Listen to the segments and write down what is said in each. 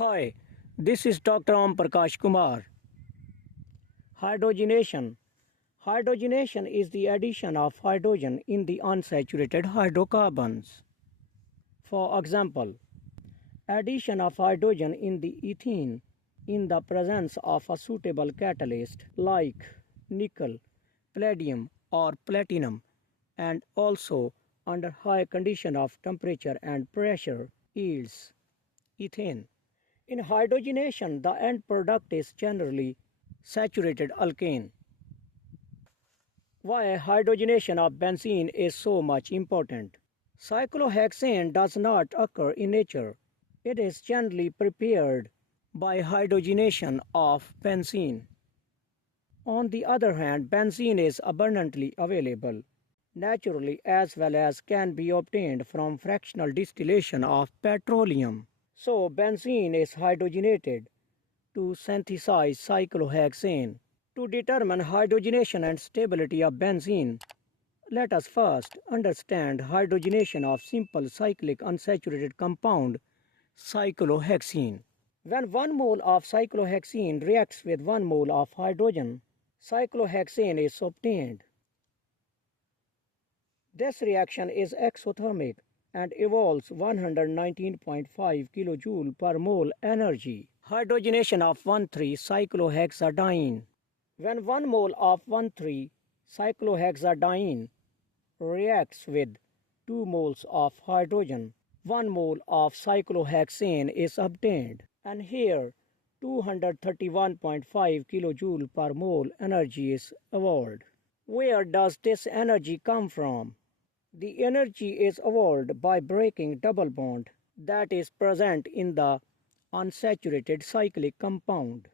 Hi, this is Dr. Om Prakash Kumar. Hydrogenation. Hydrogenation is the addition of hydrogen in the unsaturated hydrocarbons. For example, addition of hydrogen in the ethene in the presence of a suitable catalyst like nickel, palladium or platinum, and also under high condition of temperature and pressure yields ethane. In hydrogenation, the end product is generally saturated alkane. Why hydrogenation of benzene is so much important? Cyclohexane does not occur in nature. It is generally prepared by hydrogenation of benzene. On the other hand, benzene is abundantly available naturally as well as can be obtained from fractional distillation of petroleum. So benzene is hydrogenated to synthesize cyclohexane. To determine hydrogenation and stability of benzene, let us first understand hydrogenation of simple cyclic unsaturated compound cyclohexene. When 1 mole of cyclohexene reacts with 1 mole of hydrogen, cyclohexane is obtained. This reaction is exothermic and evolves 119.5 kJ per mole energy. Hydrogenation of 1,3-cyclohexadiene. When 1 mole of 1,3-cyclohexadiene reacts with 2 moles of hydrogen, 1 mole of cyclohexane is obtained. And here 231.5 kJ per mole energy is evolved. Where does this energy come from? The energy is evolved by breaking double bond that is present in the unsaturated cyclic compound.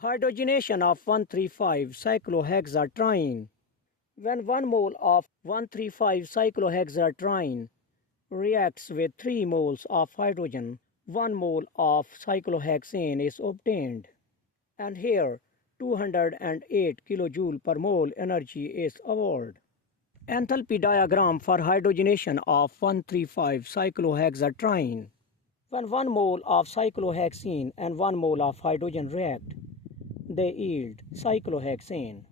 Hydrogenation of 1,3,5-cyclohexatriene. When 1 mole of 1,3,5-cyclohexatriene reacts with 3 moles of hydrogen, 1 mole of cyclohexane is obtained. And here 208 kJ per mole energy is evolved. Enthalpy diagram for hydrogenation of 1,3,5-cyclohexatriene. When 1 mole of cyclohexene and 1 mole of hydrogen react, they yield cyclohexane.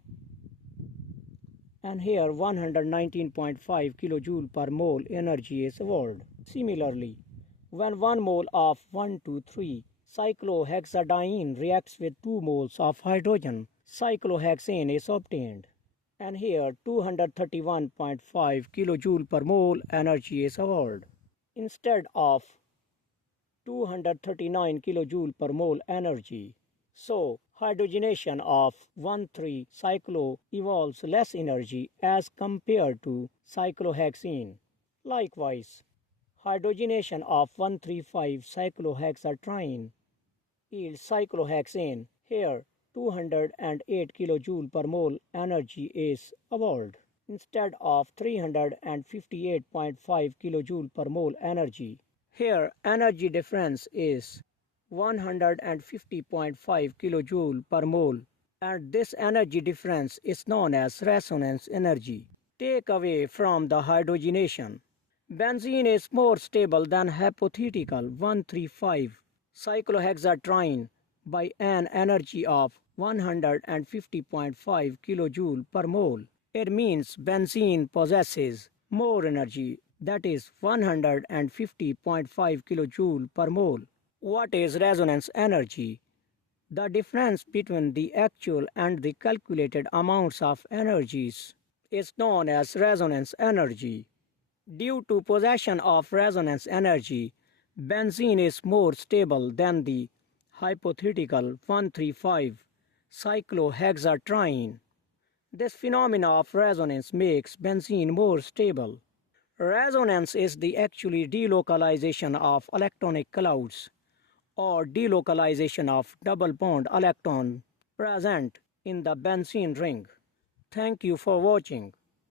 And here 119.5 kJ per mole energy is evolved. Similarly, when 1 mole of 1,2,3-cyclohexadiene reacts with 2 moles of hydrogen, cyclohexane is obtained. And here 231.5 kJ per mole energy is evolved instead of 239 kJ per mole energy. So hydrogenation of 1,3-cyclo evolves less energy as compared to cyclohexene. Likewise, hydrogenation of 1,3,5-cyclohexatriene yields cyclohexane. Here 208 kJ per mole energy is evolved instead of 358.5 kJ per mole energy. Here energy difference is 150.5 kJ per mole, and this energy difference is known as resonance energy. Takeaway from the hydrogenation. Benzene is more stable than hypothetical 1,3,5-cyclohexatriene by an energy of 150.5 kJ per mole. It means benzene possesses more energy, that is 150.5 kJ per mole. What is resonance energy? The difference between the actual and the calculated amounts of energies is known as resonance energy. Due to possession of resonance energy, benzene is more stable than the hypothetical 1,3,5-cyclohexatriene. This phenomena of resonance makes benzene more stable. Resonance is the actually delocalization of electronic clouds or delocalization of double bond electron present in the benzene ring. Thank you for watching.